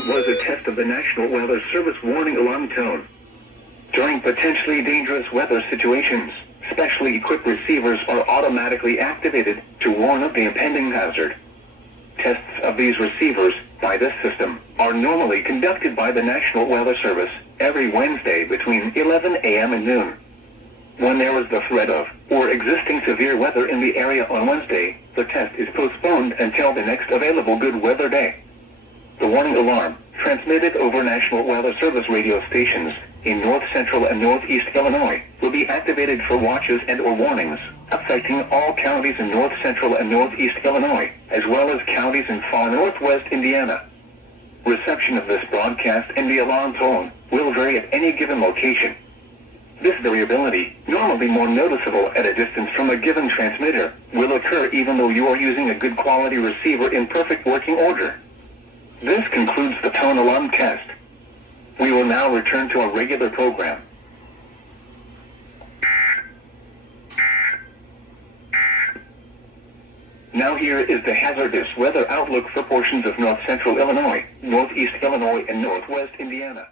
following was a test of the National Weather Service warning alarm tone. During potentially dangerous weather situations, specially equipped receivers are automatically activated to warn of the impending hazard. Tests of these receivers, by this system, are normally conducted by the National Weather Service every Wednesday between 11 a.m. and noon. When there is the threat of, or existing severe weather in the area on Wednesday, the test is postponed until the next available good weather day. The warning alarm, transmitted over National Weather Service radio stations in North Central and Northeast Illinois, will be activated for watches and/or warnings affecting all counties in North Central and Northeast Illinois, as well as counties in far Northwest Indiana. Reception of this broadcast and the alarm tone will vary at any given location. This variability, normally more noticeable at a distance from a given transmitter, will occur even though you are using a good quality receiver in perfect working order. This concludes the tone alarm test. We will now return to our regular program. Now here is the hazardous weather outlook for portions of North Central Illinois, Northeast Illinois, and Northwest Indiana.